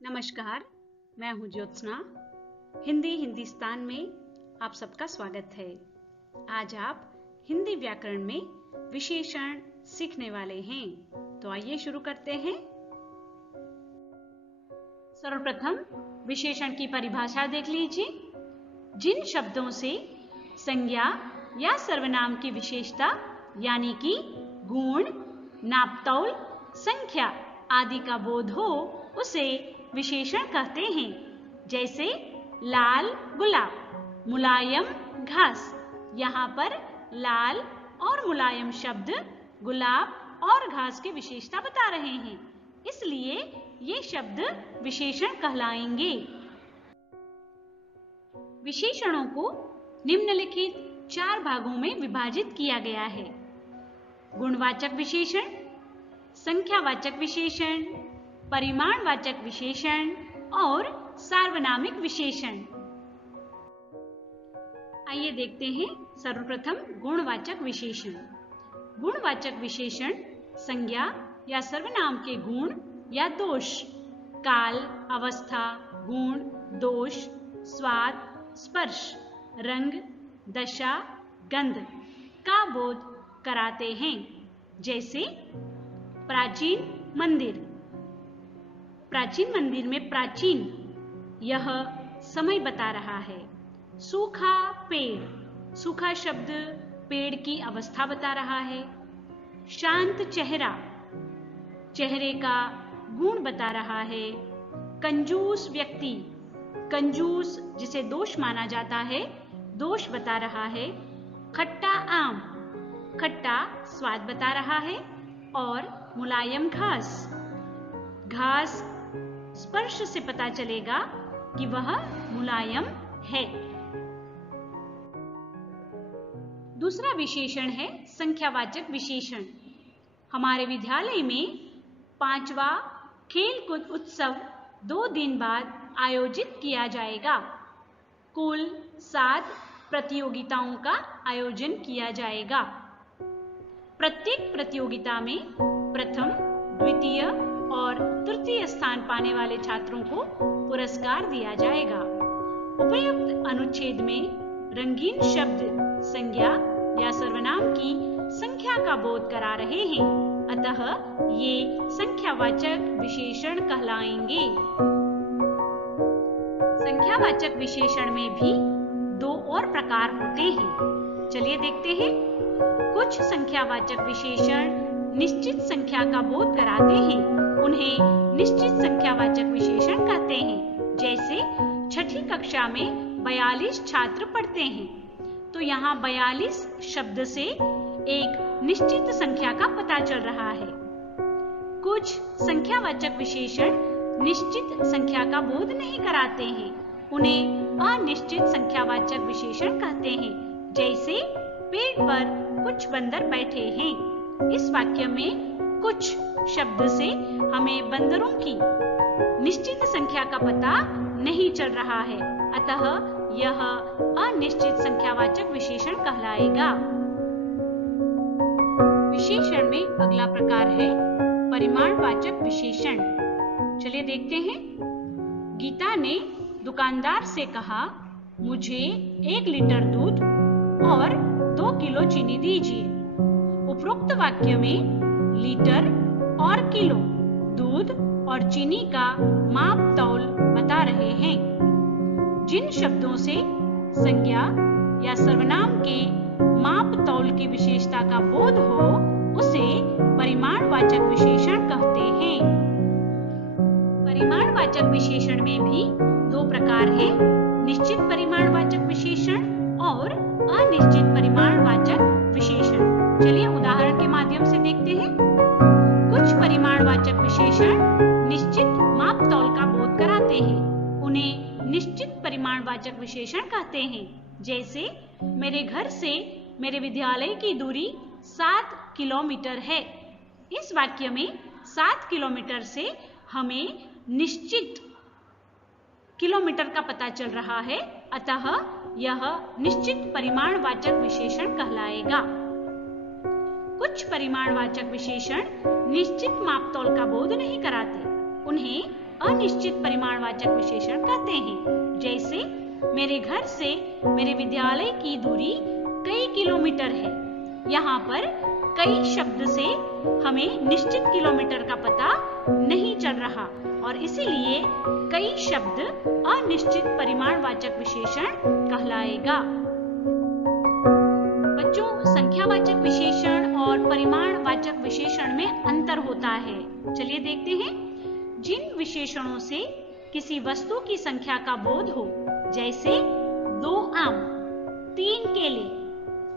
नमस्कार, मैं हूं ज्योत्सना। हिंदी हिंदुस्तान में आप सबका स्वागत है। आज आप हिंदी व्याकरण में विशेषण सीखने वाले हैं, तो आइए शुरू करते हैं। सर्वप्रथम विशेषण की परिभाषा देख लीजिए। जिन शब्दों से संज्ञा या सर्वनाम की विशेषता यानी कि गुण, नापतौल, संख्या आदि का बोध हो उसे विशेषण कहते हैं। जैसे लाल गुलाब, मुलायम घास। यहाँ पर लाल और मुलायम शब्द गुलाब और घास की विशेषता बता रहे हैं, इसलिए ये शब्द विशेषण कहलाएंगे। विशेषणों को निम्नलिखित 4 भागों में विभाजित किया गया है। गुणवाचक विशेषण, संख्यावाचक विशेषण, परिमाणवाचक विशेषण और सार्वनामिक विशेषण। आइए देखते हैं सर्वप्रथम गुणवाचक विशेषण। गुणवाचक विशेषण संज्ञा या सर्वनाम के गुण या दोष, काल, अवस्था, गुण, दोष, स्वाद, स्पर्श, रंग, दशा, गंध का बोध कराते हैं। जैसे प्राचीन मंदिर। प्राचीन मंदिर में प्राचीन यह समय बता रहा है। सूखा पेड़, सूखा शब्द पेड़ की अवस्था बता रहा है। शांत चेहरा, चेहरे का गुण बता रहा है। कंजूस व्यक्ति, कंजूस जिसे दोष माना जाता है, दोष बता रहा है। खट्टा आम, खट्टा स्वाद बता रहा है। और मुलायम घास, घास स्पर्श से पता चलेगा कि वह मुलायम है। दूसरा विशेषण है संख्यावाचक विशेषण। हमारे विद्यालय में 5वां खेलकूद उत्सव 2 दिन बाद आयोजित किया जाएगा। कुल 7 प्रतियोगिताओं का आयोजन किया जाएगा। प्रत्येक प्रतियोगिता में प्रथम, द्वितीय और तृतीय स्थान पाने वाले छात्रों को पुरस्कार दिया जाएगा। उपयुक्त अनुच्छेद में रंगीन शब्द संज्ञा या सर्वनाम की संख्या का बोध करा रहे हैं, अतः ये संख्यावाचक विशेषण कहलाएंगे। संख्यावाचक विशेषण में भी 2 और प्रकार होते हैं। चलिए देखते हैं। कुछ संख्यावाचक विशेषण निश्चित संख्या का बोध कराते हैं, उन्हें निश्चित संख्यावाचक विशेषण कहते हैं। जैसे छठी कक्षा में 42 छात्र पढ़ते हैं, तो यहाँ 42 शब्द से एक निश्चित संख्या का पता चल रहा है। कुछ संख्यावाचक विशेषण निश्चित संख्या का बोध नहीं कराते हैं, उन्हें अनिश्चित संख्यावाचक विशेषण कहते हैं। जैसे पेड़ पर कुछ बंदर बैठे हैं। इस वाक्य में कुछ शब्द से हमें बंदरों की निश्चित संख्या का पता नहीं चल रहा है, अतः यह अनिश्चित संख्यावाचक विशेषण कहलाएगा। विशेषण में अगला प्रकार है परिमाणवाचक विशेषण। चलिए देखते हैं। गीता ने दुकानदार से कहा, मुझे 1 लीटर दूध और 2 किलो चीनी दीजिए। उपरोक्त वाक्य में लीटर और किलो दूध और चीनी का माप तौल बता रहे हैं। जिन शब्दों से संज्ञा या सर्वनाम के माप तौल की विशेषता का बोध हो उसे परिमाणवाचक विशेषण कहते हैं। परिमाणवाचक विशेषण में भी 2 प्रकार हैं, निश्चित परिमाणवाचक विशेषण और अनिश्चित परिमाणवाचक विशेषण। चलिए उदाहरण के माध्यम से देखते हैं। कुछ परिमाणवाचक विशेषण निश्चित माप तौल का बोध कराते हैं, उन्हें निश्चित परिमाणवाचक विशेषण कहते हैं। जैसे मेरे घर से मेरे विद्यालय की दूरी 7 किलोमीटर है। इस वाक्य में 7 किलोमीटर से हमें निश्चित किलोमीटर का पता चल रहा है, अतः यह निश्चित परिमाणवाचक विशेषण कहलाएगा। कुछ परिमाणवाचक विशेषण निश्चित मापतौल का बोध नहीं कराते, उन्हें अनिश्चित परिमाणवाचक विशेषण कहते हैं। जैसे मेरे घर से मेरे विद्यालय की दूरी कई किलोमीटर है। यहाँ पर कई शब्द से हमें निश्चित किलोमीटर का पता नहीं चल रहा और इसीलिए कई शब्द अनिश्चित परिमाणवाचक विशेषण कहलाएगा। बच्चों, संख्यावाचक विशेषण और परिमाणवाचक विशेषण में अंतर होता है। चलिए देखते हैं। जिन विशेषणों से किसी वस्तु की संख्या का बोध हो, जैसे 2 आम, 3 केले,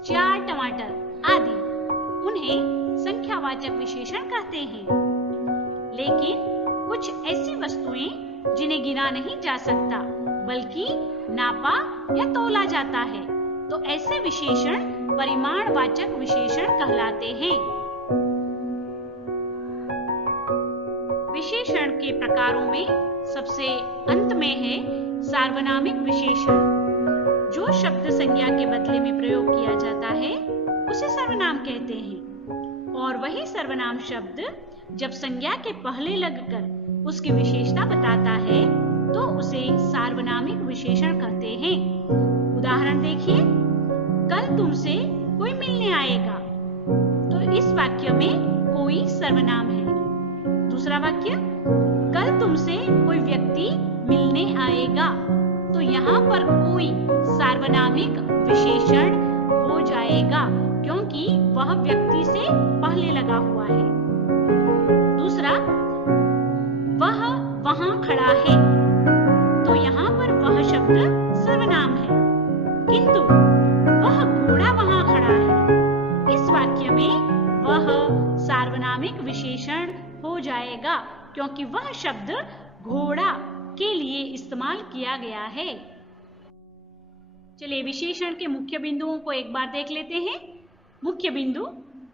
4 टमाटर आदि, उन्हें संख्यावाचक विशेषण कहते हैं। लेकिन कुछ ऐसी वस्तुएं जिन्हें गिना नहीं जा सकता बल्कि नापा या तोला जाता है, तो ऐसे विशेषण परिमाणवाचक विशेषण कहलाते हैं। विशेषण के प्रकारों में सबसे अंत में है सार्वनामिक विशेषण। जो शब्द संज्ञा के बदले में प्रयोग किया जाता है उसे सर्वनाम कहते हैं, और वही सर्वनाम शब्द जब संज्ञा के पहले लगकर उसकी विशेषता बताता है तो उसे सार्वनामिक विशेषण कहते हैं। उदाहरण देखिए, कल तुमसे कोई मिलने आएगा, तो इस वाक्य में कोई सर्वनाम है। दूसरा वाक्य, कल तुमसे कोई व्यक्ति मिलने आएगा, तो यहाँ पर कोई सार्वनामिक विशेषण हो जाएगा क्योंकि वह व्यक्ति से पहले लगा हुआ है। दूसरा, वह वहां खड़ा है, तो यहाँ पर वह शब्द सर्वनाम है, किंतु वह घोड़ा वहां खड़ा है, इस वाक्य में वह सार्वनामिक विशेषण हो जाएगा क्योंकि वह शब्द घोड़ा के लिए इस्तेमाल किया गया है। चलिए विशेषण के मुख्य बिंदुओं को एक बार देख लेते हैं। मुख्य बिंदु,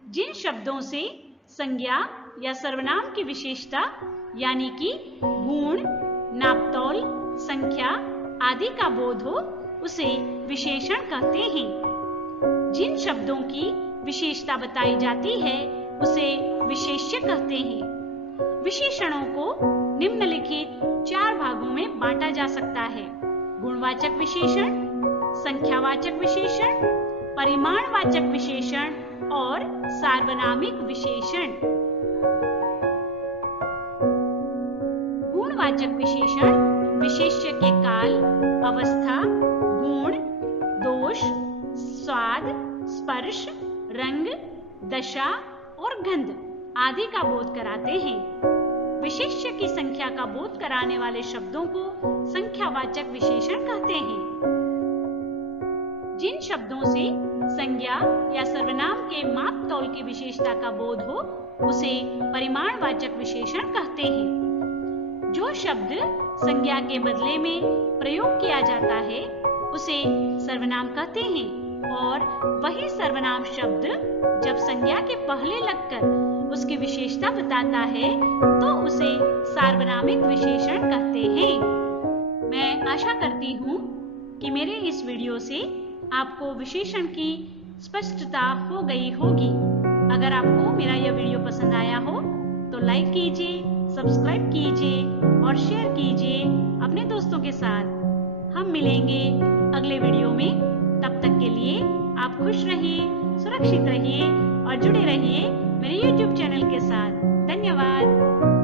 जिन शब्दों से संज्ञा या सर्वनाम की विशेषता यानी कि गुण, नापतोल, संख्या आदि का बोध हो उसे विशेषण कहते हैं। जिन शब्दों की विशेषता बताई जाती है उसे विशेष्य कहते हैं। विशेषणों को निम्नलिखित 4 भागों में बांटा जा सकता है: गुणवाचक विशेषण, संख्यावाचक विशेषण, परिमाणवाचक विशेषण और सार्वनामिक विशेषण। गुणवाचक विशेषण विशेष्य के काल, अवस्था, गुण, दोष, स्वाद, स्पर्श, रंग, दशा और गंध आदि का बोध कराते हैं। विशेष्य की संख्या का बोध कराने वाले शब्दों को संख्यावाचक विशेषण कहते हैं। जिन शब्दों से संज्ञा या सर्वनाम के माप तौल की विशेषता का बोध हो उसे परिमाणवाचक विशेषण कहते हैं। जो शब्द संज्ञा के बदले में प्रयोग किया जाता है उसे सर्वनाम कहते हैं, और वही सर्वनाम शब्द जब संज्ञा के पहले लगकर उसकी विशेषता बताता है तो उसे सार्वनामिक विशेषण कहते हैं। मैं आशा करती हूँ कि मेरे इस वीडियो से आपको विशेषण की स्पष्टता हो गई होगी। अगर आपको मेरा यह वीडियो पसंद आया हो तो लाइक कीजिए, सब्सक्राइब कीजिए और शेयर कीजिए अपने दोस्तों के साथ। हम मिलेंगे अगले वीडियो में। तब तक के लिए आप खुश रहिए, सुरक्षित रहिए और जुड़े रहिए मेरे YouTube चैनल के साथ। धन्यवाद।